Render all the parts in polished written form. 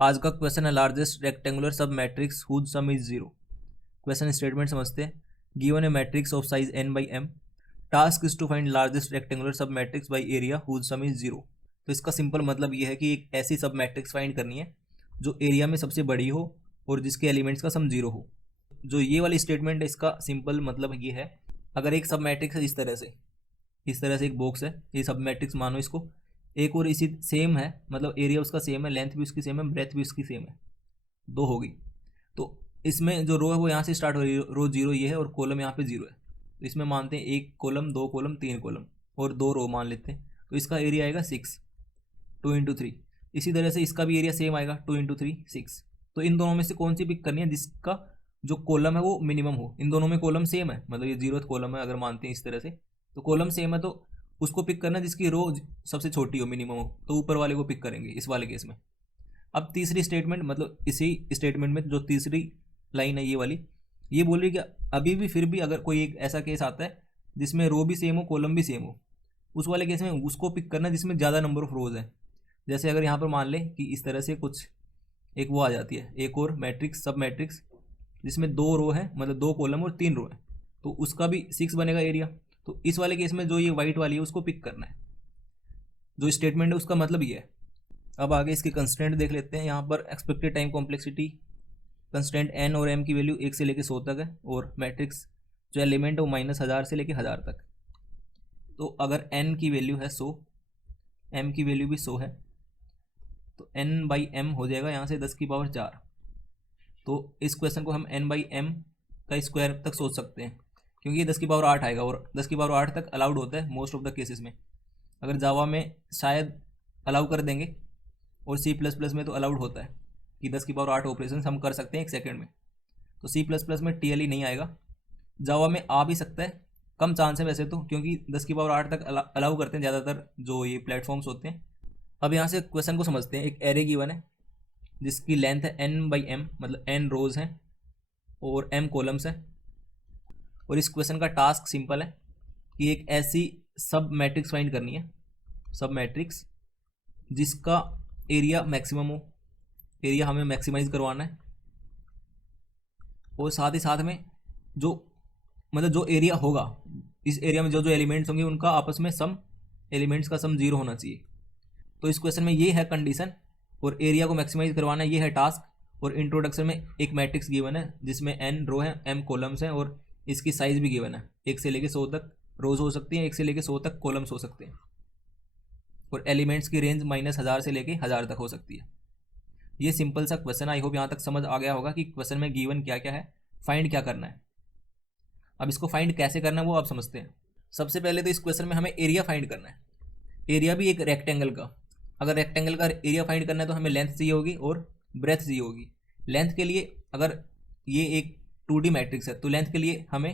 आज का क्वेश्चन है largest rectangular sub matrix whose sum is zero. Question statement समझते हैं। Given a matrix of size n by m, task is to find largest rectangular sub matrix by area whose sum is zero. तो इसका simple मतलब ये है कि एक ऐसी सब मैट्रिक्स फाइंड करनी है जो एरिया में सबसे बड़ी हो और जिसके एलिमेंट्स का सम जीरो हो। जो ये वाली स्टेटमेंट है इसका सिंपल मतलब ये है, अगर एक सब मैट्रिक्स है इस तरह से एक बॉक्स है, ये सब मैट्रिक्स मानो इसको, एक और इसी सेम है, मतलब एरिया उसका सेम है, लेंथ भी उसकी सेम है, ब्रेथ भी उसकी सेम है, दो होगी। तो इसमें जो रो है वो यहाँ से स्टार्ट हो रही है, रो जीरो ये है और कॉलम यहाँ पे जीरो है। तो इसमें मानते हैं एक कॉलम, दो कॉलम, तीन कॉलम और दो रो मान लेते हैं। तो इसका एरिया आएगा 6, 2 × 3। इसी तरह से इसका भी एरिया सेम आएगा 2 × 3 6। तो इन दोनों में से कौन सी पिक करनी है जिसका जो कॉलम है वो मिनिमम हो। इन दोनों में कॉलम सेम है, मतलब ये 0th कॉलम है अगर मानते हैं इस तरह से, तो कॉलम सेम है, तो उसको पिक करना जिसकी रो सबसे छोटी हो, मिनिमम हो, तो ऊपर वाले को पिक करेंगे इस वाले केस में। अब तीसरी स्टेटमेंट, मतलब इसी स्टेटमेंट में जो तीसरी लाइन है ये वाली, ये बोल रही कि अभी भी फिर भी अगर कोई एक ऐसा केस आता है जिसमें रो भी सेम हो कॉलम भी सेम हो, उस वाले केस में उसको पिक करना जिसमें ज़्यादा नंबर ऑफ रोज है। जैसे अगर यहाँ पर मान ले कि इस तरह से कुछ एक वो आ जाती है, एक और मैट्रिक्स सब मैट्रिक्स जिसमें दो रो है, मतलब दो कॉलम और तीन रो है, तो उसका भी 6 बनेगा एरिया। तो इस वाले केस में जो ये वाइट वाली है उसको पिक करना है। जो स्टेटमेंट है उसका मतलब ये है। अब आगे इसके कंस्टेंट देख लेते हैं। यहाँ पर expected time complexity constant n और m की वैल्यू 1 से लेकर 100 तक है, और मैट्रिक्स जो एलिमेंट है वो -1000 से लेकर 1000 तक। तो अगर n की वैल्यू है 100, m की वैल्यू भी 100 है, तो n/m हो जाएगा यहाँ से 10⁴। तो इस क्वेश्चन को हम n/m का स्क्वायर तक सोच सकते हैं, क्योंकि ये 10⁸ आएगा और 10⁸ तक अलाउड होता है मोस्ट ऑफ द केसेस में। अगर जावा में शायद अलाउ कर देंगे और C++ में तो अलाउड होता है कि 10⁸ ऑपरेशन हम कर सकते हैं 1 सेकेंड में। तो C++ में TLE नहीं आएगा, जावा में आ भी सकता है, कम चांस है वैसे तो, क्योंकि 10⁸ तक अलाउ करते हैं ज़्यादातर जो ये प्लेटफॉर्म्स होते हैं। अब यहाँ से क्वेश्चन को समझते हैं। एक एरे गिवन है जिसकी लेंथ है n/m, मतलब n रोज हैं और m कॉलम्स हैं। और इस क्वेश्चन का टास्क सिंपल है कि एक ऐसी सब मैट्रिक्स फाइंड करनी है, सब मैट्रिक्स जिसका एरिया मैक्सिमम हो, एरिया हमें मैक्सिमाइज करवाना है, और साथ ही साथ में जो मतलब जो एरिया होगा, इस एरिया में जो जो एलिमेंट्स होंगे उनका आपस में सम, एलिमेंट्स का सम 0 होना चाहिए। तो इस क्वेश्चन में ये है कंडीशन, और एरिया को मैक्सिमाइज करवाना ये है टास्क। और इंट्रोडक्शन में एक मैट्रिक्स गिवन है जिसमें n रो है, m कॉलम्स हैं, और इसकी साइज भी गिवन है, 1 से लेकर 100 तक रोज हो सकती हैं, 1 से लेकर 100 तक कॉलम्स हो सकते हैं, और एलिमेंट्स की रेंज -1000 से लेकर 1000 तक हो सकती है। ये सिंपल सा क्वेश्चन, आई होप यहाँ तक समझ आ गया होगा कि क्वेश्चन में गिवन क्या क्या है, फाइंड क्या करना है। अब इसको फाइंड कैसे करना है वो आप समझते हैं। सबसे पहले तो इस क्वेश्चन में हमें एरिया फाइंड करना है, एरिया भी एक रेक्टेंगल का। अगर रेक्टेंगल का एरिया फाइंड करना है तो हमें लेंथ चाहिए होगी और ब्रेथ चाहिए होगी। लेंथ के लिए अगर ये एक 2D मैट्रिक्स है तो लेंथ के लिए हमें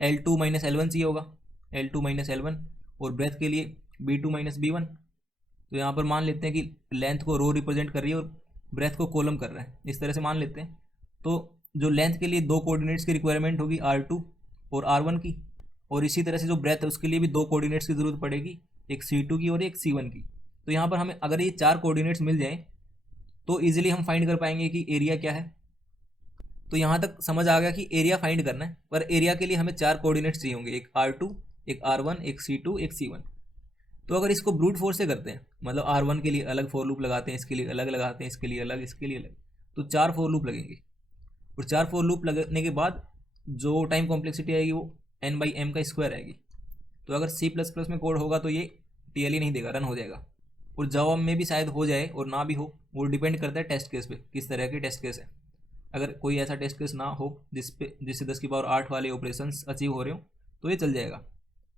L2 - L1 चाहिए होगा, L2 - L1, और ब्रेथ के लिए B2 - B1। तो यहाँ पर मान लेते हैं कि लेंथ को रो रिप्रेजेंट कर रही है और ब्रेथ को कॉलम कर रहा है, इस तरह से मान लेते हैं। तो जो लेंथ के लिए दो कोऑर्डिनेट्स की रिक्वायरमेंट होगी, R2 और R1 की, और इसी तरह से जो ब्रेथ है उसके लिए भी दो कोऑर्डिनेट्स की ज़रूरत पड़ेगी, एक C2 की और एक C1 की। तो यहाँ पर हमें अगर ये 4 कोऑर्डिनेट्स मिल जाएं तो इजीली हम फाइंड कर पाएंगे कि एरिया क्या है। तो यहाँ तक समझ आ गया कि एरिया फाइंड करना है, पर एरिया के लिए हमें 4 कोऑर्डिनेट्स चाहिए होंगे, एक R2, एक R1, एक C2, एक C1। तो अगर इसको ब्रूट फोर्स से करते हैं, मतलब R1 के लिए अलग फॉर लूप लगाते हैं, इसके लिए अलग लगाते हैं, इसके लिए अलग, इसके लिए अलग, तो 4 फॉर लूप लगेंगे। और 4 फॉर लूप लगने के बाद जो टाइम कॉम्प्लेक्सिटी आएगी वो n/m का स्क्वायर आएगी। तो अगर C++ में कोड होगा तो ये TLE नहीं देगा, रन हो जाएगा। और जावा में भी शायद हो जाए और ना भी हो, वो डिपेंड करता है टेस्ट केस पे, किस तरह के टेस्ट केस है। अगर कोई ऐसा टेस्ट केस ना हो जिससे 10⁸ वाले ऑपरेशंस अचीव हो रहे हो तो ये चल जाएगा,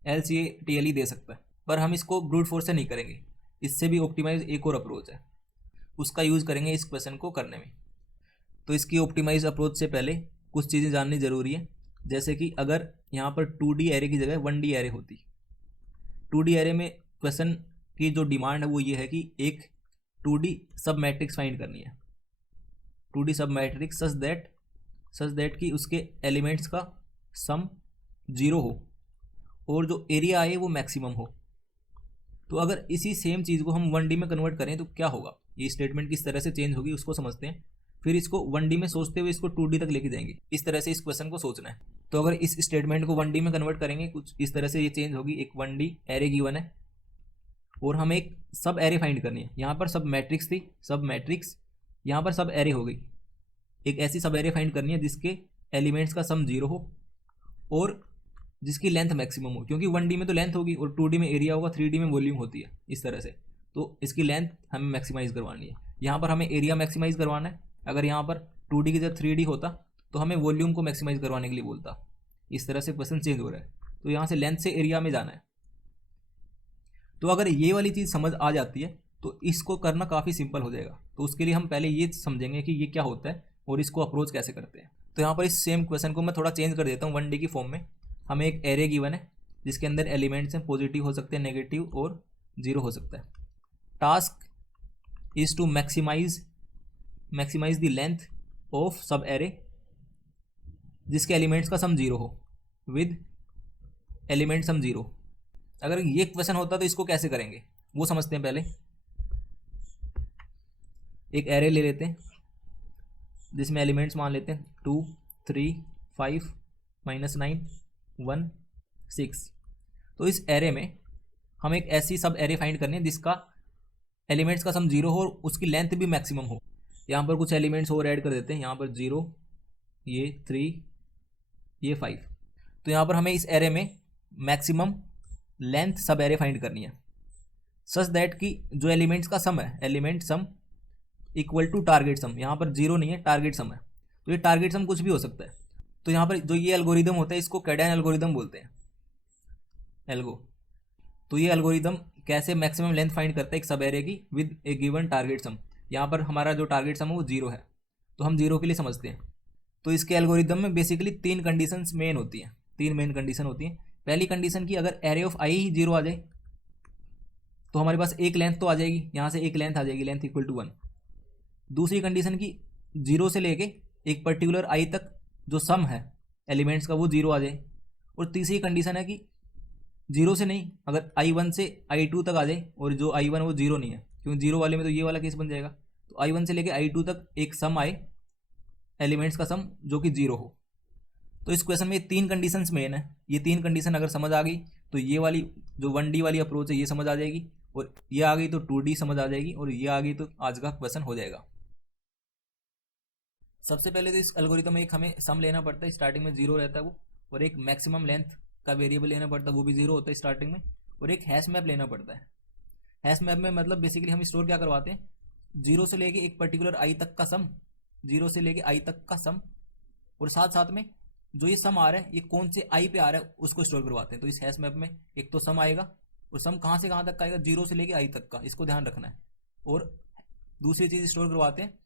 LCA TLE दे सकता है। पर हम इसको ब्रूट फोर्स से नहीं करेंगे, इससे भी ऑप्टिमाइज एक और अप्रोच है, उसका यूज़ करेंगे इस क्वेश्चन को करने में। तो इसकी ऑप्टिमाइज अप्रोच से पहले कुछ चीज़ें जाननी ज़रूरी है, जैसे कि अगर यहाँ पर 2D एरे की जगह 1D एरे होती, 2D एरे में क्वेश्चन की जो डिमांड है वो ये है कि एक 2D सब मैट्रिक्स फाइंड करनी है, 2D सब मैट्रिक्स सच दैट कि उसके एलिमेंट्स का सम 0 हो और जो एरिया आए वो मैक्सिमम हो। तो अगर इसी सेम चीज़ को हम 1D में कन्वर्ट करें तो क्या होगा, ये स्टेटमेंट किस तरह से चेंज होगी उसको समझते हैं, फिर इसको 1D में सोचते हुए इसको 2D तक लेके जाएंगे। इस तरह से इस क्वेश्चन को सोचना है। तो अगर इस स्टेटमेंट को 1D में कन्वर्ट करेंगे कुछ इस तरह से ये चेंज होगी। एक 1D एरे गिवन है और हमें एक सब एरे फाइंड करनी है। यहाँ पर सब मैट्रिक्स थी, सब मैट्रिक्स, यहाँ पर सब एरे हो गई। एक ऐसी सब एरे फाइंड करनी है जिसके एलिमेंट्स का सम 0 हो और जिसकी लेंथ मैक्सिमम हो, क्योंकि 1D में तो लेंथ होगी और 2D में एरिया होगा, 3D में वॉल्यूम होती है इस तरह से। तो इसकी लेंथ हमें मैक्सिमाइज़ करवानी है। यहाँ पर हमें एरिया मैक्सिमाइज़ करवाना है। अगर यहाँ पर 2D की जगह 3D होता तो हमें वॉल्यूम को मैक्सिमाइज़ करवाने के लिए बोलता। इस तरह से क्वेश्चन चेंज हो रहा है। तो यहाँ से लेंथ से एरिया में जाना है। तो अगर ये वाली चीज़ समझ आ जाती है तो इसको करना काफ़ी सिंपल हो जाएगा। तो उसके लिए हम पहले ये समझेंगे कि ये क्या होता है और इसको अप्रोच कैसे करते हैं। तो यहाँ पर इस सेम क्वेश्चन को मैं थोड़ा चेंज कर देता हूँ 1D की फॉर्म में। हमें एक एरे गिवन है जिसके अंदर एलिमेंट्स हैं, पॉजिटिव हो सकते हैं, नेगेटिव और 0 हो सकता है। Task is to maximise the length of sub array जिसके एलिमेंट्स का सम 0 हो विद एलिमेंट सम 0। अगर ये क्वेश्चन होता तो इसको कैसे करेंगे वो समझते हैं। पहले एक एरे ले लेते हैं जिसमें एलिमेंट्स मान लेते हैं 2 3 5 -9 1 6। तो इस एरे में हम एक ऐसी सब एरे फाइंड करनी है जिसका एलिमेंट्स का सम 0 हो और उसकी लेंथ भी मैक्सिमम हो। यहाँ पर कुछ एलिमेंट्स और ऐड कर देते हैं। यहाँ पर 0, ये 3, ये 5। तो यहाँ पर हमें इस एरे में मैक्सिमम लेंथ सब एरे फाइंड करनी है सच दैट कि जो एलिमेंट्स का सम है, element sum equal to target sum. यहाँ पर 0 नहीं है, टारगेट सम है। तो ये टारगेट सम कुछ भी हो सकता है। तो यहाँ पर जो ये एल्गोरिदम होता है इसको कैडेन एल्गोरिदम बोलते हैं, एल्गो। तो ये एल्गोरिदम कैसे मैक्सिमम लेंथ फाइंड करता है एक सब एरे की with A given target sum. यहाँ पर हमारा जो टारगेट सम है वो 0 है, तो हम 0 के लिए समझते हैं। तो इसके एल्गोरिदम में बेसिकली 3 कंडीशंस मेन होती हैं, 3 मेन कंडीशन होती हैं। पहली कंडीशन की अगर एरे ऑफ आई ही 0 आ जाए तो हमारे पास एक लेंथ तो आ जाएगी, यहाँ से एक लेंथ आ जाएगी, लेंथ इक्वल टू 1। दूसरी कंडीशन की 0 से लेके एक पर्टिकुलर आई तक जो सम है एलिमेंट्स का वो 0 आ जाए। और तीसरी कंडीशन है कि 0 से नहीं, अगर I1 से I2 तक आ जाए और जो I1 वो 0 नहीं है, क्योंकि 0 वाले में तो ये वाला केस बन जाएगा। तो I1 से लेके I2 तक एक सम आए एलिमेंट्स का सम जो कि 0 हो। तो इस क्वेश्चन में ये 3 कंडीशंस मेन है। ये 3 कंडीशन अगर समझ आ गई तो ये वाली जो 1D वाली अप्रोच है ये समझ आ जाएगी, और ये आ गई तो 2D समझ आ जाएगी, और ये आ गई तो आज का क्वेश्चन हो जाएगा। सबसे पहले तो इस एल्गोरिथम में एक हमें सम लेना पड़ता है, स्टार्टिंग में 0 रहता है वो, और एक मैक्सिमम लेंथ का वेरिएबल लेना पड़ता है, वो भी 0 होता है स्टार्टिंग में, और एक हैश मैप लेना पड़ता है। हैश मैप में मतलब बेसिकली हम स्टोर क्या करवाते हैं, 0 से लेके एक पर्टिकुलर आई तक का सम, 0 से लेके आई तक का सम, और साथ साथ में जो ये सम आ रहा है ये कौन से आई पे आ रहा है उसको स्टोर करवाते हैं। तो इस हैश मैप में एक तो सम आएगा, और सम कहाँ से कहाँ तक का आएगा, 0 से लेके आई तक का, इसको ध्यान रखना है। और दूसरी चीज़ स्टोर करवाते हैं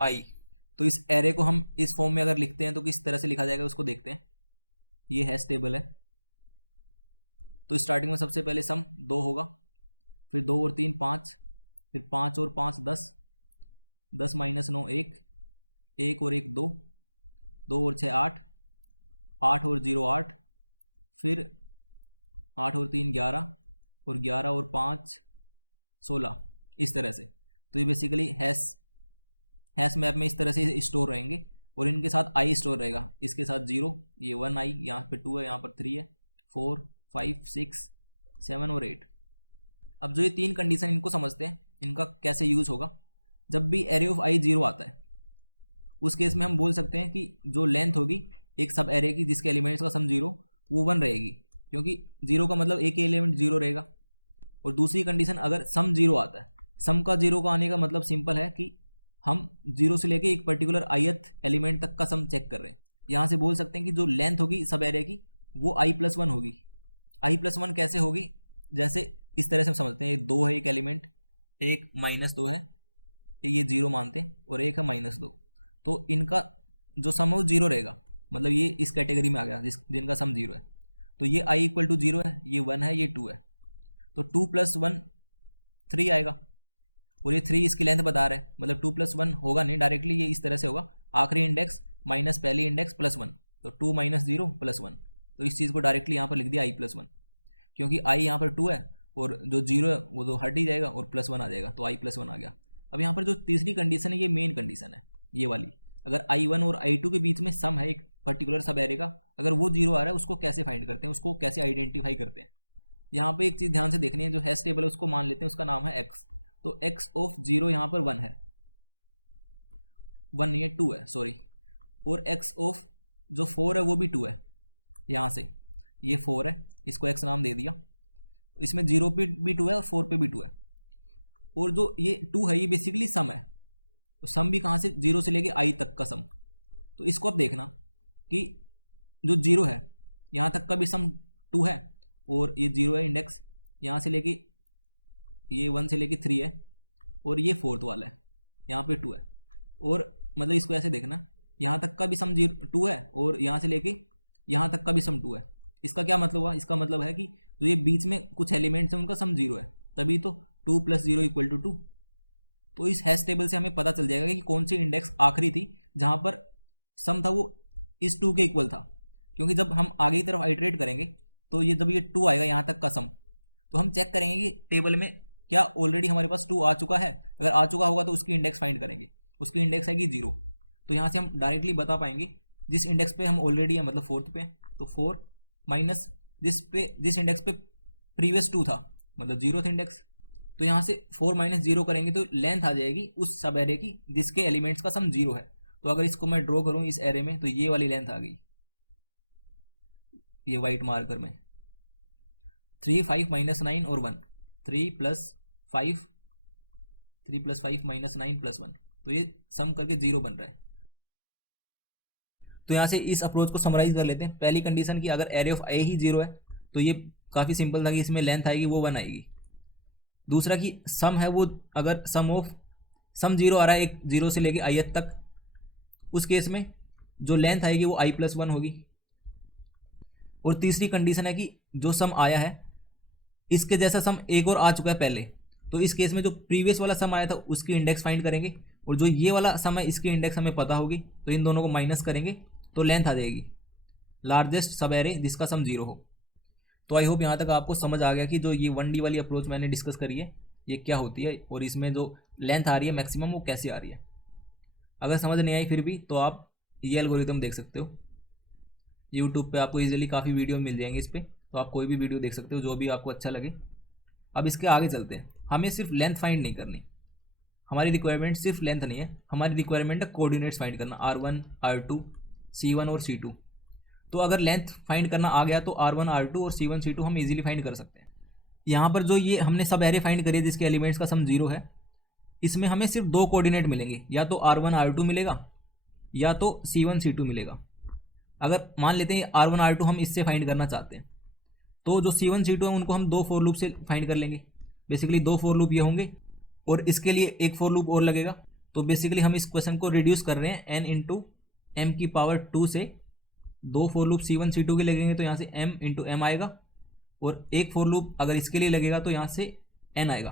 आई। तो इस एरे को हम इस फॉर्म में अगर लिखते हैं तो किस तरह से लिखा जाएगा उसको देखते हैं। ये हैश टेबल है। तो स्टार्टिंग में सबसे पहले सम 2 होगा, फिर 2 और 3 5, फिर 5 और 5 10, 10 - 9 1, 1 और 1 2, 2 और 6 8, 8 और 0 8, फिर 8 और 3 11, और 11 और 5 16, इस तरह से। तो ये बेसिकली हैश मैप में इस तरह से स्टोर रहेंगे, और इनके साथ आई स्टोर रहेगा, इसके साथ 0, ये 1 आई, यहाँ पे 2 है, यहाँ पर 3 है, 4 5 6 7 और 8। अब जो ये 3 कंडीशन इनको समझते हैं, इनका कैसे यूज होगा। जब भी एरे ऑफ आई 0 आता है उस केस में हम बोल सकते हैं कि जो लेंथ होगी एक सब एरे की जिसके एलिमेंट्स का सम 0 वो 1 रहेगी, क्योंकि 0 का मतलब एक ही एलिमेंट 0 रहेगा। और दूसरी कंडीशन अगर सम 0 आता है, सम का 0 का आने का मतलब सिंपल है कि हम 0 से लेके एक पर्टिकुलर ith एलिमेंट तक का सम चेक कर रहे हैं। यहाँ से बोल सकते हैं कि जो लेंथ होगी सब एरे की वो i+1 होगी। i+1 कैसे होगी, जैसे इस तरह से समझते हैं, ये 2 है एक एलिमेंट, एक -2 है, ये 0 मानते हैं, और एक है -2। तो इनका जो सम है वो 0 रहेगा, मतलब ये इस कैटेगरी में आ गया जिनका सम 0 है। तो ये i = 0 है, ये 1 है, ये 2 है। तो 2 + 1 3 आएगा, और ये 3 इसकी लेंथ बता रहा है, मतलब 2 + 1 होगा नहीं डायरेक्टली, ये इस तरह से होगा, आखिरी इंडेक्स माइनस पहली इंडेक्स +1, तो 2 - 0 +1। तो इस चीज़ को डायरेक्टली यहाँ पर लिख दिया i+1, क्योंकि i यहाँ पर 2 है और जो 0 है वो तो हट ही जाएगा और +1 आ जाएगा, तो i+1 आ गया। अब यहाँ पर जो तीसरी कंडीशन है ये मेन कंडीशन है, ये वाली। अगर I1 और I2 के बीच में सम है एक पर्टिकुलर सब एरे का, अगर वो 0 आ रहा है उसको कैसे फाइंड करते हैं, उसको कैसे आइडेंटिफाई करते हैं। यहाँ पे एक चीज़ ध्यान से देखनी है, जो हैश टेबल है उसको मान लेते हैं उसका नाम है x। तो x ऑफ 0 यहाँ पर 1 है, 1 नहीं है 2 है सॉरी, और x ऑफ जो 4 है वो भी 2 है। यहाँ से ये 4 है, इसको x नाम दे दिया, इसमें 0 पे भी 2 है और 4 पे भी 2 है। और जो ये 2 है ये बेसिकली सम है, तो सम भी कहाँ से, 0 से लेके I तक का सम। तो इसको आप देखना कि जो 0 है यहाँ तक का भी सम 2 है, और ये 0 है इंडेक्स, यहाँ से लेके ये 1 से लेके 3 है, और ये 4th वाला है यहाँ पे 2 है। और मतलब इसको ऐसे देखना, यहाँ तक का भी सम 2 है और यहाँ से लेके यहाँ तक का भी सम 2 है। इसका क्या मतलब हुआ, इसका मतलब है कि जो ये बीच में कुछ एलिमेंट्स हैं उनका सम 0 है, तभी तो 2 + 0 = 2। तो इस हैश टेबल से हमें पता चल जाएगा कि कौन सी इंडेक्स आखिरी थी जहाँ पर सम था वो इस 2 के इक्वल था। क्योंकि जब हम आगे की तरफ आइटरेट करेंगे तो ये जब ये 2 आएगा यहाँ तक का सम, तो हम चेक करेंगे कि टेबल में क्या ऑलरेडी हमारे पास 2 आ चुका है। अगर आ चुका होगा तो उसकी इंडेक्स फाइंड करेंगे, उसकी इंडेक्स आएगी 0। तो यहाँ से हम डायरेक्टली बता पाएंगे जिस इंडेक्स पे हम ऑलरेडी हैं, मतलब 4th पे, तो 4 माइनस जिस इंडेक्स पे प्रीवियस 2 था, मतलब 0th इंडेक्स। तो यहाँ से 4 - 0 करेंगे तो लेंथ आ जाएगी उस सब एरे की जिसके एलिमेंट्स का सम 0 है। तो अगर इसको मैं ड्रॉ करूँ इस एरे में तो ये वाली लेंथ आ गई, ये वाइट मार्कर में 3, 5 - 9 और 1, 3 + 5 -9 + 1, तो ये सम करके 0 बन रहा है। तो यहाँ से इस अप्रोच को समराइज कर लेते हैं। पहली कंडीशन की अगर एरे ऑफ ए ही 0 है तो ये काफ़ी सिंपल था कि इसमें लेंथ आएगी वो 1 आएगी। दूसरा कि सम है वो अगर सम 0 आ रहा है एक 0 से लेके I तक, उस केस में जो लेंथ आएगी वो I + 1 होगी। और तीसरी कंडीशन है कि जो सम आया है इसके जैसा सम एक और आ चुका है पहले, तो इस केस में जो प्रीवियस वाला सम आया था उसकी इंडेक्स फाइंड करेंगे, और जो ये वाला सम है इसकी इंडेक्स हमें पता होगी, तो इन दोनों को माइनस करेंगे तो लेंथ आ जाएगी लार्जेस्ट सब एरे जिसका सम 0 हो। तो आई होप यहाँ तक आपको समझ आ गया कि जो ये 1D वाली अप्रोच मैंने डिस्कस करी है ये क्या होती है, और इसमें जो लेंथ आ रही है मैक्सिमम वो कैसे आ रही है। अगर समझ नहीं आई फिर भी तो आप ये एल्गोरिथम देख सकते हो, यूट्यूब पे आपको इजीली काफ़ी वीडियो मिल जाएंगे इस पर, तो आप कोई भी वीडियो देख सकते हो जो भी आपको अच्छा लगे। अब इसके आगे चलते हैं। हमें सिर्फ लेंथ फाइंड नहीं करनी, हमारी रिक्वायरमेंट सिर्फ लेंथ नहीं है, हमारी रिक्वायरमेंट है कोऑर्डिनेट्स फाइंड करना, R1 R2 C1 और C2। तो अगर लेंथ फाइंड करना आ गया तो R1 R2 और C1 C2 हम इजीली फाइंड कर सकते हैं। यहाँ पर जो ये हमने सब एरे फाइंड करी है जिसके एलिमेंट्स का सम 0 है, इसमें हमें सिर्फ 2 कोऑर्डिनेट मिलेंगे, या तो R1 R2 मिलेगा या तो C1 C2 मिलेगा। अगर मान लेते हैं R1 R2 हम इससे फाइंड करना चाहते हैं तो जो C1 C2 है उनको हम 2 फॉर लूप से फाइंड कर लेंगे। बेसिकली 2 फॉर लूप ये होंगे और इसके लिए एक फॉर लूप और लगेगा। तो बेसिकली हम इस क्वेश्चन को रिड्यूस कर रहे हैं n × m⁻2 से। 2 फॉर लूप C1 C2 के लगेंगे तो यहाँ से m × m आएगा, और एक फॉर लूप अगर इसके लिए लगेगा तो यहाँ से n आएगा।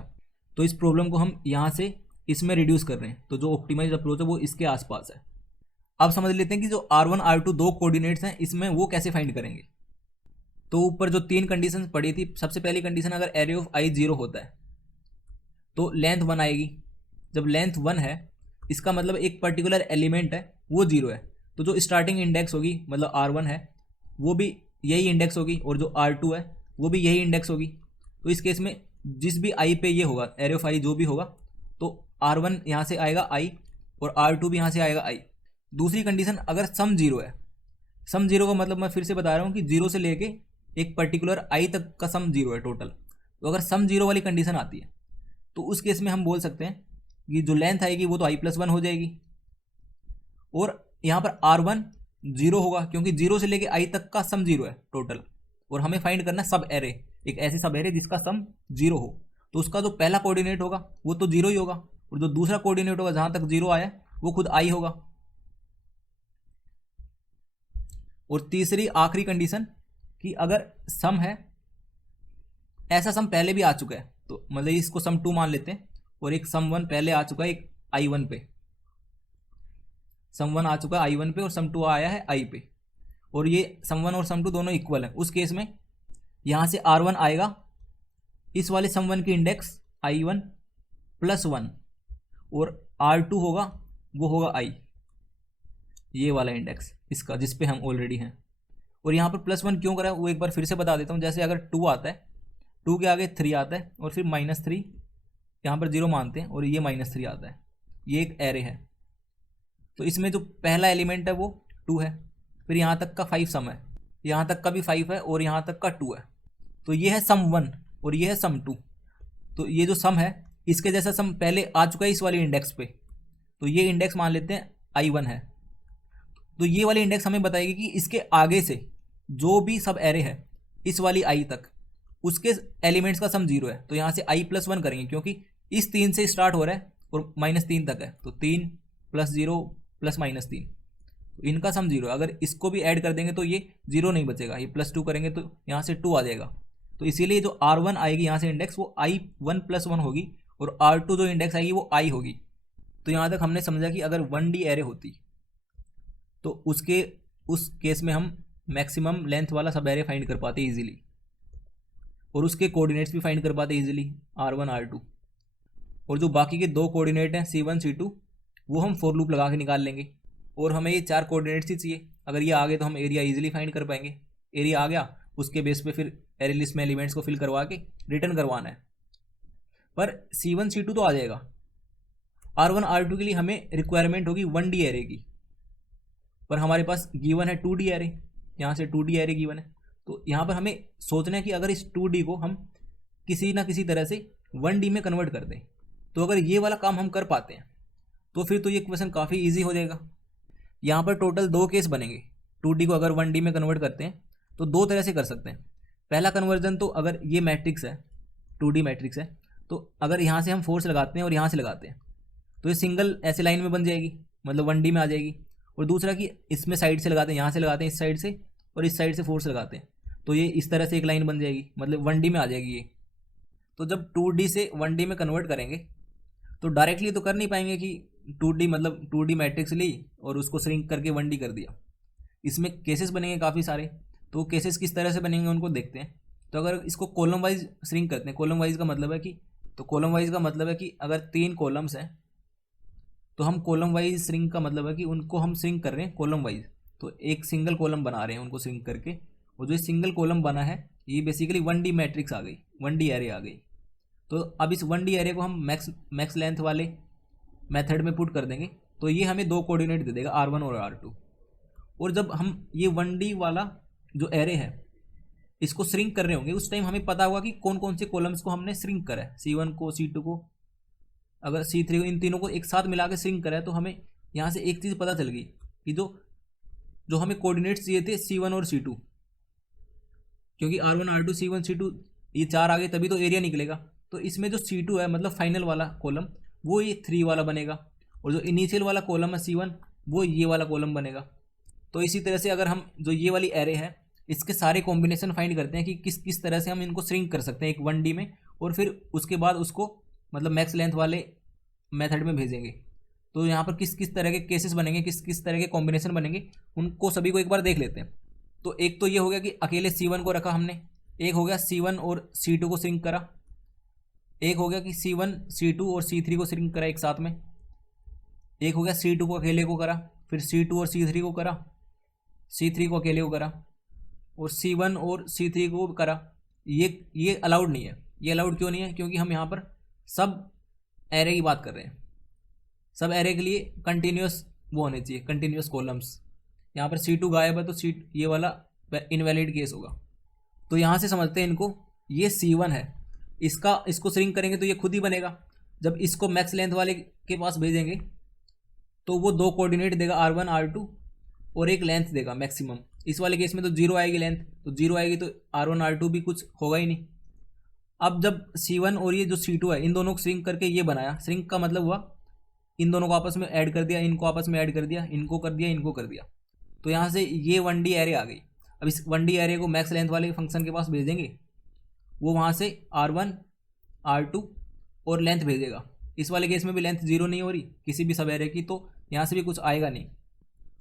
तो इस प्रॉब्लम को हम यहाँ से इसमें रिड्यूस कर रहे हैं, तो जो ऑप्टिमाइज अप्रोच है वो इसके आसपास है। अब समझ लेते हैं कि जो R1 R2 2 कोऑर्डिनेट्स हैं इसमें वो कैसे फाइंड करेंगे। तो ऊपर जो 3 कंडीशन पड़ी थी, सबसे पहली कंडीशन अगर एरे ऑफ I 0 होता है तो लेंथ 1 आएगी। जब लेंथ 1 है इसका मतलब एक पर्टिकुलर एलिमेंट है वो 0 है, तो जो स्टार्टिंग इंडेक्स होगी मतलब R1 है वो भी यही इंडेक्स होगी, और जो R2 है वो भी यही इंडेक्स होगी। तो इस केस में जिस भी I पे ये होगा, एरे ऑफ I जो भी होगा, तो R1 यहाँ से आएगा I और R2 भी यहाँ से आएगा I। दूसरी कंडीशन अगर सम 0 है, सम 0 का मतलब मैं फिर से बता रहा हूँ कि 0 से लेके एक पर्टिकुलर I तक का सम 0 है टोटल। तो अगर सम 0 वाली कंडीशन आती है तो उस केस में हम बोल सकते हैं कि जो लेंथ आएगी वो तो I + 1 हो जाएगी, और यहाँ पर R1 0 होगा क्योंकि 0 से लेके I तक का सम 0 है टोटल, और हमें फाइंड करना है सब एरे, एक ऐसी सब एरे जिसका सम 0 हो। तो उसका जो पहला कोऑर्डिनेट होगा वो तो 0 ही होगा, और जो दूसरा कोऑर्डिनेट होगा जहाँ तक 0 आया वो खुद I होगा। और तीसरी आखिरी कंडीशन कि अगर सम है, ऐसा सम पहले भी आ चुका है, तो मतलब इसको सम 2 मान लेते हैं, और एक सम 1 पहले आ चुका है एक I1 पे, सम 1 आ चुका है I1 पे और सम 2 आया है I पे, और ये सम 1 और सम 2 दोनों इक्वल है। उस केस में यहाँ से R1 आएगा, इस वाले सम 1 की इंडेक्स I1 + 1, और R2 होगा वो होगा I, ये वाला इंडेक्स इसका जिस पे हम ऑलरेडी हैं। और यहाँ पर +1 क्यों करा है वो एक बार फिर से बता देता हूँ। जैसे अगर 2 आता है, 2 के आगे 3 आता है और फिर -3 यहाँ पर 0 मानते हैं और ये -3 आता है, ये एक एरे है। तो इसमें जो पहला एलिमेंट है वो 2 है, फिर यहाँ तक का 5 सम है, यहाँ तक का भी 5 है और यहाँ तक का 2 है। तो ये है सम 1 और ये है सम 2। तो ये जो सम है इसके जैसा सम पहले आ चुका है इस वाले इंडेक्स पे, तो ये इंडेक्स मान लेते हैं I1 है। तो ये वाली इंडेक्स हमें बताएगी कि इसके आगे से जो भी सब एरे है इस वाली I तक उसके एलिमेंट्स का सम 0 है। तो यहाँ से I+1 करेंगे क्योंकि इस 3 से स्टार्ट हो रहा है और -3 तक है, तो 3 + 0 + -3, तो इनका सम 0 है। अगर इसको भी ऐड कर देंगे तो ये 0 नहीं बचेगा, ये +2 करेंगे तो यहाँ से 2 आ जाएगा। तो इसीलिए जो R1 आएगी यहाँ से इंडेक्स वो I1+1 होगी और R2 जो इंडेक्स आएगी वो I होगी। तो यहाँ तक हमने समझा कि अगर 1D एरे होती तो उस केस में हम मैक्सिमम लेंथ वाला सब एरे फाइंड कर पाते इजीली और उसके कोऑर्डिनेट्स भी फाइंड कर पाते इजीली R1 R2। और जो बाकी के 2 कोऑर्डिनेट हैं C1 C2 वो हम फॉर लूप लगा के निकाल लेंगे। और हमें ये 4 कोऑर्डिनेट्स ही चाहिए, अगर ये आ गए तो हम एरिया इजीली फाइंड कर पाएंगे। एरिया आ गया उसके बेस पे फिर एरे लिस्ट में एलिमेंट्स को फिल करवा के रिटर्न करवाना है। पर C1 C2 तो आ जाएगा, R1 R2 के लिए हमें रिक्वायरमेंट होगी 1D एरे की, पर हमारे पास गिवन है 2D एरे, यहाँ से 2D एरे गिवन है। तो यहाँ पर हमें सोचना है कि अगर इस 2D को हम किसी ना किसी तरह से 1D में कन्वर्ट कर दें, तो अगर ये वाला काम हम कर पाते हैं तो फिर तो ये क्वेश्चन काफ़ी इजी हो जाएगा। यहाँ पर टोटल 2 केस बनेंगे। 2D को अगर 1D में कन्वर्ट करते हैं तो 2 तरह से कर सकते हैं। पहला कन्वर्जन तो अगर ये मैट्रिक्स है 2D मैट्रिक्स है, तो अगर यहाँ से हम फोर्स लगाते हैं और यहाँ से लगाते हैं तो ये सिंगल ऐसे लाइन में बन जाएगी, मतलब 1D में आ जाएगी। और दूसरा कि इसमें साइड से लगाते हैं, यहाँ से लगाते हैं इस साइड से और इस साइड से फोर्स लगाते हैं तो ये इस तरह से एक लाइन बन जाएगी, मतलब 1D में आ जाएगी ये। तो जब 2D से 1D में कन्वर्ट करेंगे तो डायरेक्टली तो कर नहीं पाएंगे कि 2D मतलब 2D मैट्रिक्स ली और उसको श्रिंक करके 1D कर दिया। इसमें केसेस बनेंगे काफ़ी सारे, तो केसेस किस तरह से बनेंगे उनको देखते हैं। तो अगर इसको कॉलम वाइज श्रिंक करते हैं, कॉलम वाइज का मतलब है कि अगर 3 कॉलम्स हैं तो हम कॉलम वाइज श्रिंक का मतलब है कि उनको हम श्रिंक कर रहे हैं कॉलम वाइज, तो एक सिंगल कॉलम बना रहे हैं उनको श्रिंक करके। और जो सिंगल कॉलम बना है ये बेसिकली 1D मैट्रिक्स आ गई, 1D एरे आ गई। तो अब इस 1D एरे को हम मैक्स लेंथ वाले मेथड में पुट कर देंगे तो ये हमें 2 कोऑर्डिनेट दे देगा R1 और R2। और जब हम ये 1D वाला जो एरे है इसको श्रिंक कर रहे होंगे उस टाइम हमें पता होगा कि कौन कौन से कॉलम्स को हमने श्रिंक करा है, C1 को, C2 को, अगर C3 को, इन तीनों को एक साथ मिला के श्रिंक करा है। तो हमें यहाँ से एक चीज़ पता चल गई कि जो हमें कोऑर्डिनेट्स चाहिए थे C1 और C2, क्योंकि R1 R2 C1 C2 ये 4 आ गए तभी तो एरिया निकलेगा। तो इसमें जो C2 है मतलब फाइनल वाला कॉलम वो ये 3 वाला बनेगा और जो इनिशियल वाला कॉलम है C1 वो ये वाला कॉलम बनेगा। तो इसी तरह से अगर हम जो ये वाली एरे है इसके सारे कॉम्बिनेशन फाइंड करते हैं कि किस तरह से हम इनको श्रिंक कर सकते हैं एक 1D में, और फिर उसके बाद उसको मतलब मैक्स लेंथ वाले मेथड में भेजेंगे। तो यहाँ पर किस तरह के केसेस बनेंगे, किस तरह के कॉम्बिनेशन बनेंगे, उनको सभी को एक बार देख लेते हैं। तो एक तो ये हो गया कि अकेले C1 को रखा हमने, एक हो गया C1 और C2 को श्रिंक करा, एक हो गया कि C1 C2 और C3 को श्रिंक करा एक साथ में, एक हो गया C2 को अकेले को करा, फिर C2 और C3 को करा, C3 को अकेले को करा और C1 और C3 को करा। ये अलाउड नहीं है। ये अलाउड क्यों नहीं है? क्योंकि हम यहाँ पर सब एरे की बात कर रहे हैं। सब एरे के लिए कंटिन्यूस वो होने चाहिए, कंटिन्यूस कॉलम्स। यहाँ पर C2 गायब है तो ये वाला इनवैलिड केस होगा। तो यहाँ से समझते हैं इनको, ये C1 है, इसको श्रिंक करेंगे तो ये खुद ही बनेगा। जब इसको मैक्स लेंथ वाले के पास भेजेंगे तो वो 2 कोऑर्डिनेट देगा R1 R2 और एक लेंथ देगा मैक्सिमम। इस वाले केस में तो 0 आएगी लेंथ, तो 0 आएगी तो R1 R2 भी कुछ होगा ही नहीं। अब जब C1 और ये जो C2 है इन दोनों को श्रिंक करके ये बनाया, श्रिंक का मतलब हुआ इन दोनों को आपस में ऐड कर दिया, इनको आपस में ऐड कर दिया, इनको कर दिया, इनको कर दिया, तो यहाँ से ये 1D एरे आ गई। अब इस 1D एरे को मैक्स लेंथ वाले फंक्शन के पास भेजेंगे, वो वहाँ से R1 R2 और लेंथ भेजेगा। इस वाले केस में भी लेंथ 0 नहीं हो रही किसी भी सब एरे की, तो यहाँ से भी कुछ आएगा नहीं।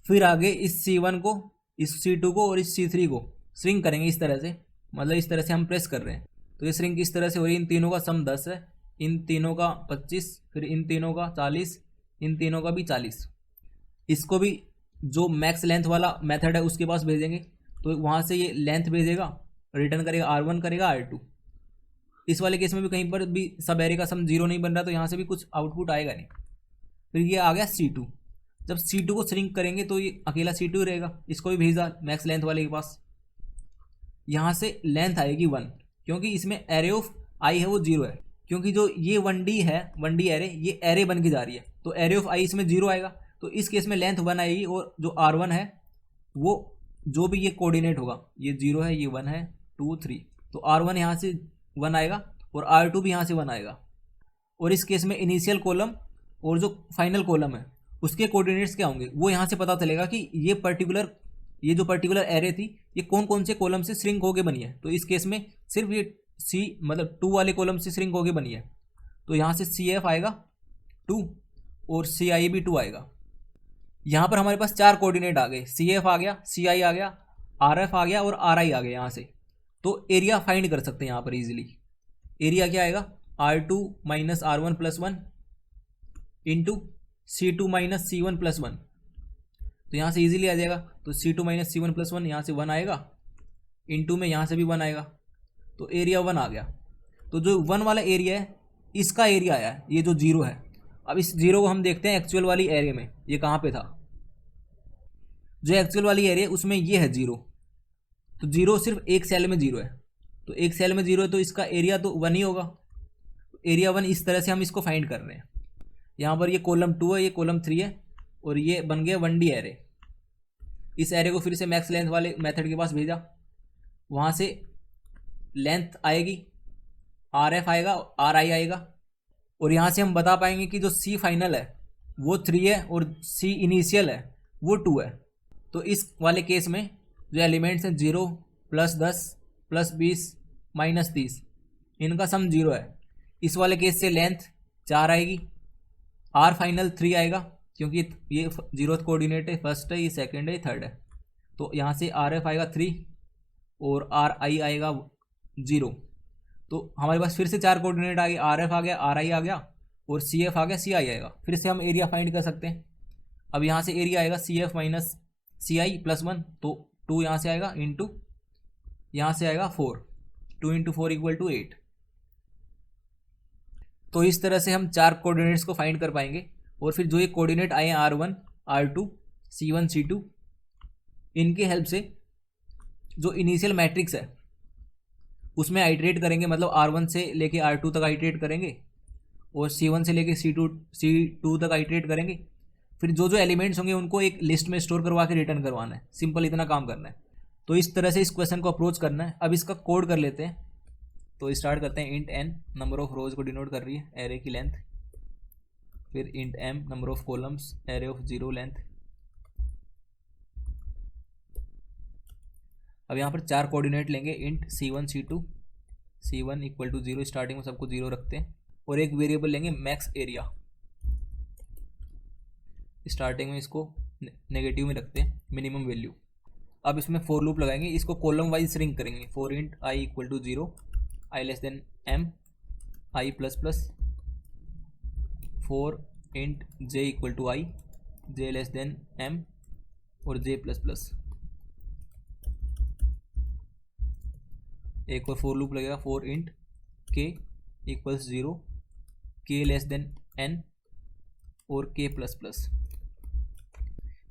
फिर आगे इस C1 को, इस C2 को और इस C3 को श्रिंक करेंगे इस तरह से, मतलब इस तरह से हम प्रेस कर रहे हैं तो ये श्रिंक इस तरह से हो रही है। इन तीनों का सम 10 है, इन तीनों का 25, फिर इन तीनों का 40, इन तीनों का भी 40। इसको भी जो मैक्स लेंथ वाला मेथड है उसके पास भेजेंगे, तो वहाँ से ये लेंथ भेजेगा, रिटर्न करेगा R1 करेगा R2। इस वाले केस में भी कहीं पर भी सब एरे का सम 0 नहीं बन रहा, तो यहाँ से भी कुछ आउटपुट आएगा नहीं। फिर ये आ गया C2। जब C2 को श्रिंक करेंगे तो ये अकेला C2 रहेगा, इसको भी भेजा मैक्स लेंथ वाले के पास। यहाँ से लेंथ आएगी 1, क्योंकि इसमें एरे ऑफ आई है वो 0 है, क्योंकि जो ये 1D है 1D एरे, ये एरे बन के जा रही है, तो एरे ऑफ आई इसमें 0 आएगा, तो इस केस में लेंथ 1 आएगी। और जो R1 है वो जो भी ये कोऑर्डिनेट होगा, ये 0 है, ये 1 है, 2 3, तो R1 यहाँ से 1 आएगा और R2 भी यहाँ से 1 आएगा। और इस केस में इनिशियल कॉलम और जो फाइनल कॉलम है उसके कोऑर्डिनेट्स क्या होंगे, वो यहाँ से पता चलेगा कि ये जो पर्टिकुलर एरे थी ये कौन कौन से कॉलम से श्रिंक होके बनी है। तो इस केस में सिर्फ ये C मतलब 2 वाले कॉलम से श्रिंक होके बनी है, तो यहाँ से CF आएगा 2 और CI भी 2 आएगा। यहाँ पर हमारे पास 4 कोऑर्डिनेट आ गए, CF आ गया, CI आ गया, RF आ गया और RI आ गया। यहाँ से तो एरिया फाइंड कर सकते हैं यहाँ पर इजीली। एरिया क्या आएगा, R2 minus R1 plus 1 into C2 minus C1 plus 1, तो यहाँ से इजीली आ जाएगा। तो C2 माइनस C1 प्लस 1, यहाँ से 1 आएगा, इंटू में यहाँ से भी 1 आएगा, तो एरिया 1 आ गया। तो जो 1 वाला एरिया है इसका एरिया आया है, ये जो 0 है। अब इस 0 को हम देखते हैं एक्चुअल वाली एरिया में, ये कहाँ पे था। जो एक्चुअल वाली एरिया उसमें ये है 0, तो 0 सिर्फ एक सेल में 0 है, तो एक सेल में 0 है, तो इसका एरिया तो 1 ही होगा। एरिया 1 इस तरह से हम इसको फाइंड कर रहे हैं। यहाँ पर ये कॉलम 2 है, ये कॉलम 3 है, और ये बन गया 1D एरे। इस एरे को फिर से मैक्स लेंथ वाले मेथड के पास भेजा, वहाँ से लेंथ आएगी, RF आएगा, RI आएगा, और यहाँ से हम बता पाएंगे कि जो C फाइनल है वो 3 है और C इनिशियल है वो 2 है। तो इस वाले केस में जो एलिमेंट्स हैं 0 प्लस 10 प्लस 20 माइनस 30, इनका सम 0 है। इस वाले केस से लेंथ 4 आएगी, R फाइनल 3 आएगा, क्योंकि ये 0th कोऑर्डिनेट है, फर्स्ट है, ये सेकंड है, ये थर्ड है। तो यहाँ से RF आएगा 3 और RI आएगा 0। तो हमारे पास फिर से 4 कोऑर्डिनेट आ गए, RF आ गया, RI आ गया और CF आ गया, CI आएगा। फिर से हम एरिया फाइंड कर सकते हैं। अब यहाँ से एरिया आएगा CF माइनस CI प्लस 1, तो 2 यहाँ से आएगा, इंटू यहाँ से आएगा 4, 2 इंटू 4 इक्वल टू 8। तो इस तरह से हम 4 कोऑर्डिनेट्स को फाइंड कर पाएंगे। और फिर जो ये कोऑर्डिनेट आए हैं R1 R2 C1 C2, इनके हेल्प से जो इनिशियल मैट्रिक्स है उसमें आइट्रेट करेंगे, मतलब R1 से लेके R2 तक आइट्रेट करेंगे और C1 से लेके C2 तक आइट्रेट करेंगे। फिर जो जो एलिमेंट्स होंगे उनको एक लिस्ट में स्टोर करवा के रिटर्न करवाना है। सिंपल इतना काम करना है। तो इस तरह से इस क्वेश्चन को अप्रोच करना है। अब इसका कोड कर लेते हैं। तो स्टार्ट करते हैं, इंट n नंबर ऑफ रोज को डिनोट कर रही है एरे की लेंथ, फिर int m number of columns array of 0 length. अब यहाँ पर 4 कोऑर्डिनेट लेंगे, int C1 C2, C1 equal to 0, starting में सबको 0 रखते हैं, और एक वेरिएबल लेंगे मैक्स एरिया, स्टार्टिंग में इसको नेगेटिव में रखते हैं, मिनिमम वैल्यू। अब इसमें फॉर लूप लगाएंगे, इसको कॉलम वाइज श्रिंक करेंगे। For int i equal to 0, i less than m, i plus plus, for int j equal to i, j less than m और j प्लस प्लस। एक और for loop लगेगा, for int k equals 0, k less than n और k plus plus.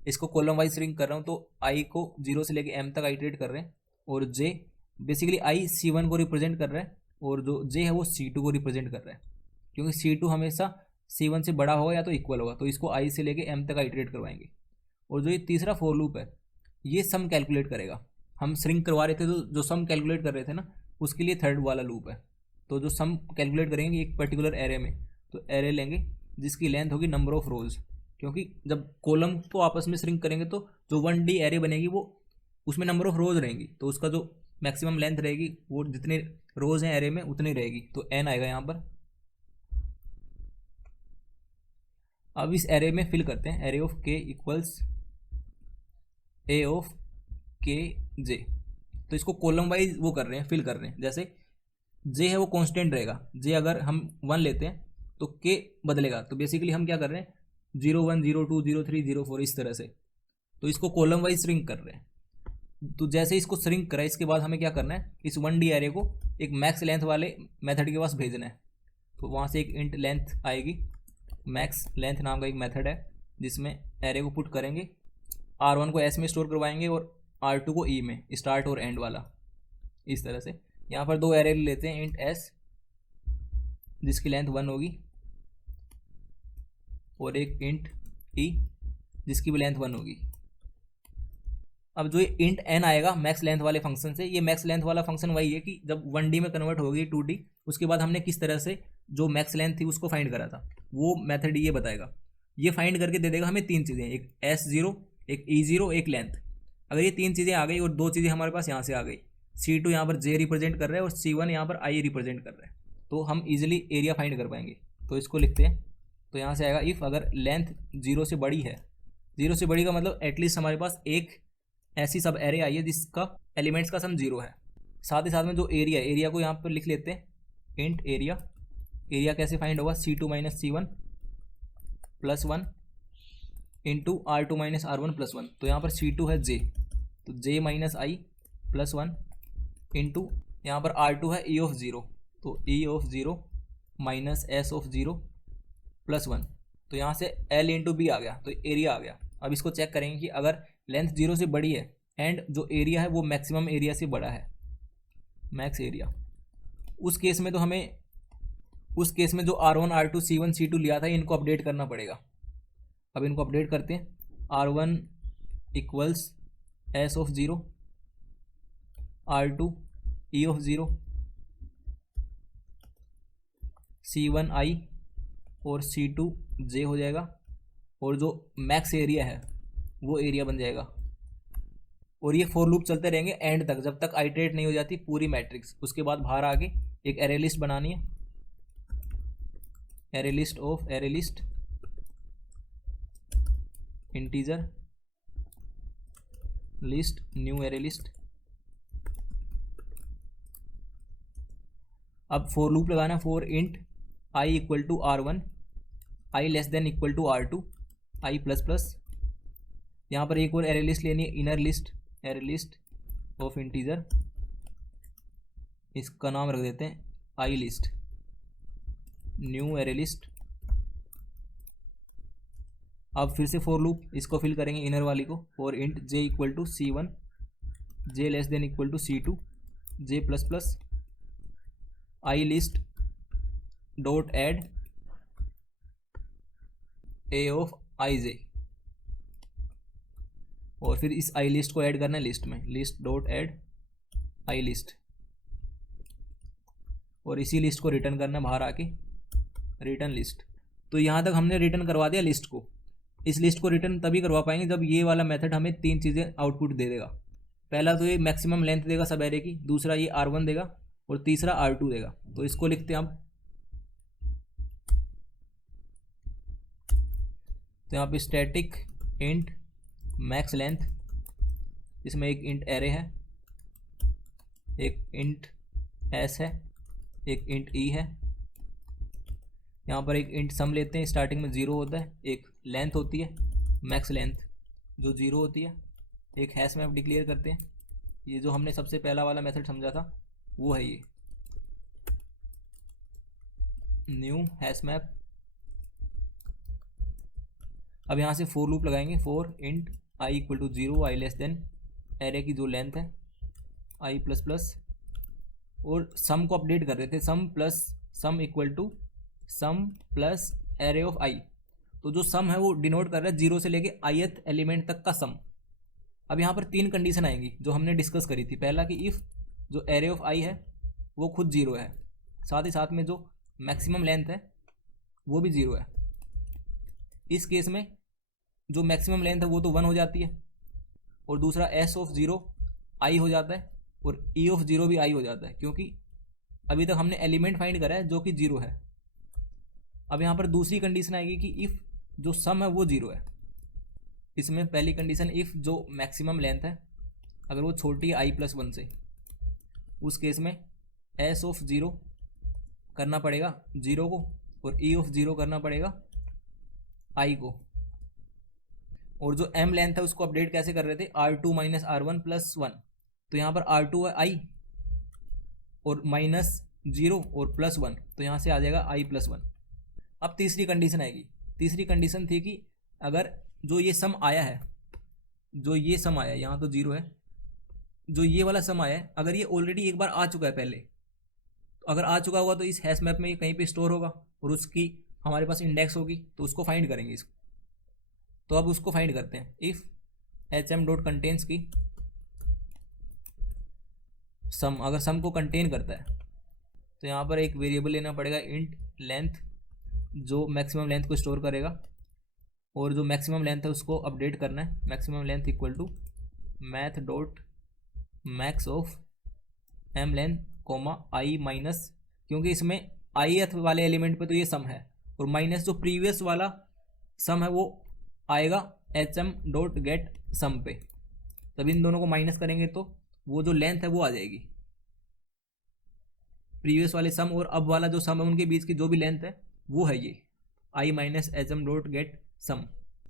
इसको column wise shrink कर रहा हूँ, तो i को 0 से लेके m तक आइटरेट कर रहे हैं, और j बेसिकली i C1 को रिप्रेजेंट कर रहा है और जो j है वो C2 को रिप्रेजेंट कर रहा है, क्योंकि C2 हमेशा C1 से बड़ा होगा या तो इक्वल होगा। तो इसको i से लेके m तक आइटरेट करवाएंगे। और जो ये तीसरा फॉर लूप है ये सम कैलकुलेट करेगा। हम श्रिंक करवा रहे थे तो जो सम कैलकुलेट कर रहे थे ना, उसके लिए थर्ड वाला लूप है। तो जो सम कैलकुलेट करेंगे एक पर्टिकुलर एरे में, तो एरे लेंगे जिसकी लेंथ होगी नंबर ऑफ रोज, क्योंकि जब कॉलम को आपस में श्रिंक करेंगे तो जो 1D एरे बनेगी वो उसमें नंबर ऑफ रोज रहेंगी, तो उसका जो मैक्सिमम लेंथ रहेगी वो जितने रोज हैं एरे में उतनी रहेगी, तो n आएगा यहाँ पर। अब इस एरे में फिल करते हैं, array of k equals a of k j। तो इसको कॉलम वाइज वो कर रहे हैं, फिल कर रहे हैं। जैसे जे है वो कांस्टेंट रहेगा, जे अगर हम 1 लेते हैं तो के बदलेगा। तो बेसिकली हम क्या कर रहे हैं 0 1 0 2 0 3 0 4 इस तरह से, तो इसको कॉलम वाइज श्रिंक कर रहे हैं। तो जैसे इसको श्रिंक करा इसके बाद हमें क्या करना है, इस 1D एरे को एक मैक्स लेंथ वाले मेथड के पास भेजना है। तो वहाँ से एक इंट लेंथ आएगी, मैक्स लेंथ नाम का एक मेथड है जिसमें एरे को पुट करेंगे, R1 को S में स्टोर करवाएंगे और R2 को E में, स्टार्ट और एंड वाला। इस तरह से यहाँ पर 2 एरे लेते हैं, इंट S जिसकी लेंथ 1 होगी और एक इंट E जिसकी भी लेंथ 1 होगी। अब जो ये इंट n आएगा मैक्स लेंथ वाले फंक्शन से, ये मैक्स लेंथ वाला फंक्शन वही है कि जब 1D में कन्वर्ट हो गई 2D, उसके बाद हमने किस तरह से जो मैक्स लेंथ थी उसको फाइंड करा था, वो मेथड ये बताएगा। ये फाइंड करके दे देगा हमें 3 चीज़ें, एक S0, एक E0, एक लेंथ। अगर ये 3 चीज़ें आ गई और 2 चीज़ें हमारे पास यहाँ से आ गई, C2 यहाँ पर J रिप्रेजेंट कर रहा है और C1 यहाँ पर I रिप्रेजेंट कर रहा है, तो हम इजीली एरिया फाइंड कर पाएंगे। तो इसको लिखते हैं, तो यहाँ से आएगा इफ़ अगर लेंथ 0 से बड़ी है, 0 से बड़ी का मतलब एटलीस्ट हमारे पास एक ऐसी सब एरे आई है जिसका एलिमेंट्स का सम 0 है। साथ ही साथ में जो एरिया, एरिया को यहाँ पर लिख लेते हैं इंट एरिया। एरिया कैसे फाइंड होगा, C2 minus C1 plus 1 into R2 minus R1 plus 1। तो यहाँ पर C2 है J, तो J minus I plus 1 into यहाँ पर R2 है E ऑफ 0, तो E of 0 minus S of 0 plus 1। तो यहाँ से L इंटू B आ गया, तो एरिया आ गया। अब इसको चेक करेंगे कि अगर लेंथ 0 से बड़ी है एंड जो एरिया है वो मैक्सिमम एरिया से बड़ा है, मैक्स एरिया, उस केस में तो हमें, उस केस में जो R1 R2 C1 C2 लिया था इनको अपडेट करना पड़ेगा। अब इनको अपडेट करते हैं, R1 equals S of 0, R2 E of 0, C1 I और C2 J हो जाएगा, और जो मैक्स एरिया है वो एरिया बन जाएगा। और ये फॉर लूप चलते रहेंगे एंड तक, जब तक आइटरेट नहीं हो जाती पूरी मैट्रिक्स। उसके बाद बाहर आके एक एरे लिस्ट बनानी है, array list of array list integer list new array list. अब फॉर लूप लगाना, for int I equal to R1, I less than equal to R2, I plus plus. यहाँ पर एक और एरे लिस्ट लेनी है, inner list, array list of integer, इसका नाम रख देते हैं I list, new array list. अब फिर से फॉर लूप, इसको फिल करेंगे इनर वाली को, for int J equal to C1, J less than equal to C2, J plus plus, I list dot add A of IJ, और फिर इस I लिस्ट को ऐड करना है लिस्ट में, list dot add I list, और इसी list को रिटर्न करना बाहर आके, रिटर्न लिस्ट। तो यहाँ तक हमने रिटर्न करवा दिया लिस्ट को। इस लिस्ट को रिटर्न तभी करवा पाएंगे जब ये वाला मेथड हमें 3 चीज़ें आउटपुट दे देगा। पहला तो ये मैक्सिमम लेंथ देगा सब एरे की, दूसरा ये R1 देगा और तीसरा R2 देगा। तो इसको लिखते हैं अब, तो यहाँ पे स्टैटिक इंट मैक्स लेंथ, इसमें एक इंट एरे है, एक इंट S है, एक इंट E है। यहाँ पर एक इंट सम लेते हैं, स्टार्टिंग में 0 होता है, एक लेंथ होती है मैक्स लेंथ जो 0 होती है, एक हैश मैप डिक्लेयर करते हैं। ये जो हमने सबसे पहला वाला मेथड समझा था वो है ये न्यू हैश मैप। अब यहाँ से फॉर लूप लगाएंगे, for int I equal to 0, I less than array की जो लेंथ है I प्लस प्लस, और सम को अपडेट कर देते हैं, sum plus sum equal to sum plus array of I। तो जो सम है वो डिनोट कर रहा है 0 से लेके ith एलिमेंट तक का सम। अब यहाँ पर 3 कंडीशन आएंगी जो हमने डिस्कस करी थी। पहला कि इफ़ जो एरे ऑफ I है वो खुद 0 है, साथ ही साथ में जो मैक्सिमम लेंथ है वो भी 0 है। इस केस में जो मैक्सिमम लेंथ है वो तो 1 हो जाती है, और दूसरा S ऑफ 0 I हो जाता है, और E ऑफ 0 भी I हो जाता है, क्योंकि अभी तक हमने एलिमेंट फाइंड करा है जो कि 0 है। अब यहाँ पर दूसरी कंडीशन आएगी कि इफ़ जो सम है वो 0 है। इसमें पहली कंडीशन, इफ़ जो मैक्सिमम लेंथ है अगर वो छोटी है I प्लस 1 से, उस केस में एस ऑफ ज़ीरो करना पड़ेगा ज़ीरो को, और ई ऑफ ज़ीरो करना पड़ेगा आई को। और जो एम लेंथ है उसको अपडेट कैसे कर रहे थे, R2 माइनस R1 प्लस 1। तो यहाँ पर R2 है आई और माइनस 0 और प्लस 1, तो यहाँ से आ जाएगा I प्लस 1। अब तीसरी कंडीशन आएगी। तीसरी कंडीशन थी कि अगर जो ये सम आया है, जो ये सम आया है, यहाँ तो 0 है, जो ये वाला सम आया है अगर ये ऑलरेडी एक बार आ चुका है पहले, तो अगर आ चुका होगा तो इस हैश मैप में ये कहीं पे स्टोर होगा और उसकी हमारे पास इंडेक्स होगी, तो उसको फाइंड करेंगे इसको। तो अब उसको फाइंड करते हैं। If H M dot contains key sum, अगर सम को कंटेन करता है तो यहाँ पर एक वेरिएबल लेना पड़ेगा इंट लेंथ, जो मैक्सिमम लेंथ को स्टोर करेगा, और जो मैक्सिमम लेंथ है उसको अपडेट करना है। Maximum length equal to math dot max of M length comma I minus, क्योंकि इसमें आई वाले एलिमेंट पे तो ये सम है, और माइनस जो प्रीवियस वाला सम है वो आएगा H M dot get sum पे। तब इन दोनों को माइनस करेंगे तो वो जो लेंथ है वो आ जाएगी। प्रीवियस वाले सम और अब वाला जो सम है उनके बीच की जो भी लेंथ है वो है ये I minus H M dot get sum.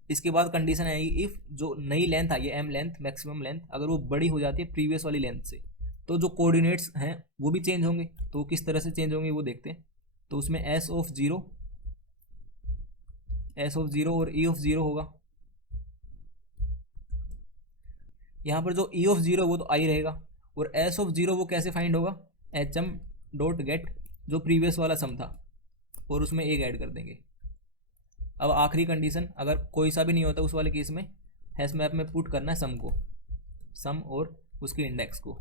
इसके बाद कंडीशन आएगी इफ़ जो नई लेंथ आई है एम लेंथ मैक्सिमम लेंथ, अगर वो बड़ी हो जाती है प्रीवियस वाली लेंथ से, तो जो कोऑर्डिनेट्स हैं वो भी चेंज होंगे। तो किस तरह से चेंज होंगे वो देखते हैं। तो उसमें एस ऑफ ज़ीरो और ई ऑफ ज़ीरो होगा। यहाँ पर जो ई ऑफ ज़ीरो वो तो आई रहेगा, और एस ऑफ ज़ीरो वो कैसे फाइंड होगा, एच एम डॉट गेट जो प्रीवियस वाला सम था और उसमें एक ऐड कर देंगे। अब आखिरी कंडीशन, अगर कोई सा भी नहीं होता उस वाले केस में हैश मैप में पुट करना है सम को, सम और उसके इंडेक्स को,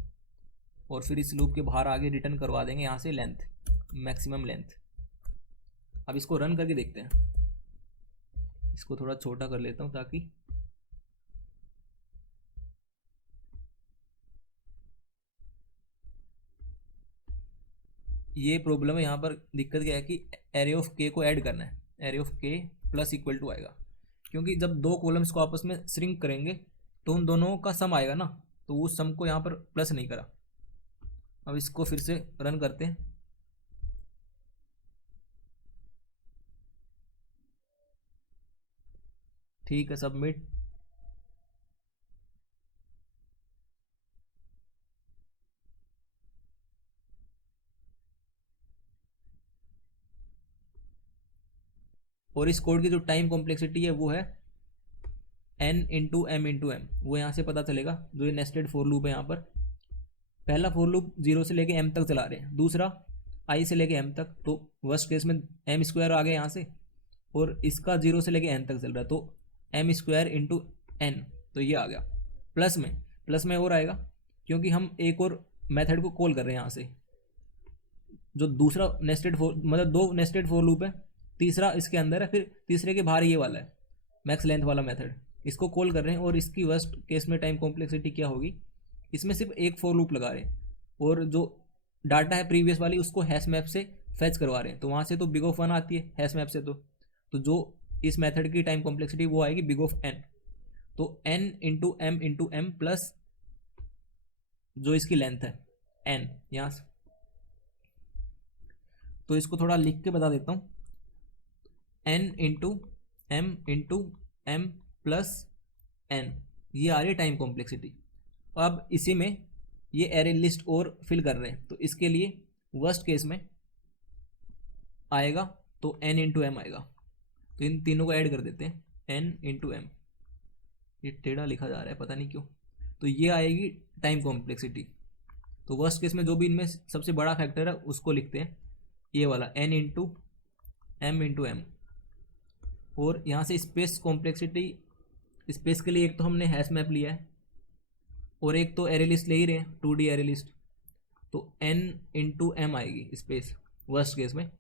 और फिर इस लूप के बाहर आगे रिटर्न करवा देंगे यहाँ से लेंथ, मैक्सिमम लेंथ। अब इसको रन करके देखते हैं। इसको थोड़ा छोटा कर लेता हूँ ताकि ये प्रॉब्लम है। यहाँ पर दिक्कत क्या है कि एरे ऑफ के को ऐड करना है, एरे ऑफ के प्लस इक्वल टू आएगा, क्योंकि जब दो कॉलम्स को आपस में श्रिंक करेंगे तो उन दोनों का सम आएगा ना, तो उस सम को यहाँ पर प्लस नहीं करा। अब इसको फिर से रन करते हैं। ठीक है, सबमिट। और इस कोड की जो टाइम कॉम्प्लेक्सिटी है वो है n इंटू एम, वो यहाँ से पता चलेगा। जो ये नेस्टेड फॉर लूप है, यहाँ पर पहला फॉर लूप 0 से लेके m तक चला रहे हैं, दूसरा i से लेके m तक, तो वर्स्ट केस में m स्क्वायर आ गया यहाँ से, और इसका 0 से लेके n तक चल रहा है, तो m स्क्वायर इंटू n, तो ये आ गया। प्लस में और आएगा क्योंकि हम एक और मेथड को कॉल कर रहे हैं यहाँ से, जो दूसरा नेस्टेड फॉर, मतलब दो नेस्टेड फॉर लूप है, तीसरा इसके अंदर है, फिर तीसरे के बाहर ये वाला है मैक्स लेंथ वाला मेथड, इसको कॉल कर रहे हैं। और इसकी वर्स्ट केस में टाइम कॉम्प्लेक्सिटी क्या होगी, इसमें सिर्फ एक फॉर लूप लगा रहे हैं, और जो डाटा है प्रीवियस वाली उसको हैश मैप से फैच करवा रहे हैं, तो वहाँ से तो बिग ऑफ 1 आती है हैश मैप से, तो जो इस मेथड की टाइम कॉम्प्लेक्सिटी वो आएगी बिग ऑफ n। तो n इंटू एम प्लस जो इसकी लेंथ है n यहाँ से, तो इसको थोड़ा लिख के बता देता हूँ। n into M plus n, ये आ रही है टाइम कॉम्प्लेक्सिटी। अब इसी में ये एरे लिस्ट और फिल कर रहे हैं, तो इसके लिए वर्स्ट केस में आएगा तो n इंटू एम आएगा, तो इन तीनों को ऐड कर देते हैं n इंटू एम। ये टेढ़ा लिखा जा रहा है पता नहीं क्यों, तो ये आएगी टाइम कॉम्प्लेक्सिटी। तो वर्स्ट केस में जो भी इनमें सबसे बड़ा फैक्टर है उसको लिखते हैं, ये वाला n इंटू एम। और यहाँ से स्पेस कॉम्प्लेक्सिटी, स्पेस के लिए एक तो हमने हैश मैप लिया है और एक तो एरे लिस्ट ले ही रहे हैं 2D एरे लिस्ट, तो n इंटू एम आएगी स्पेस वर्स्ट केस में।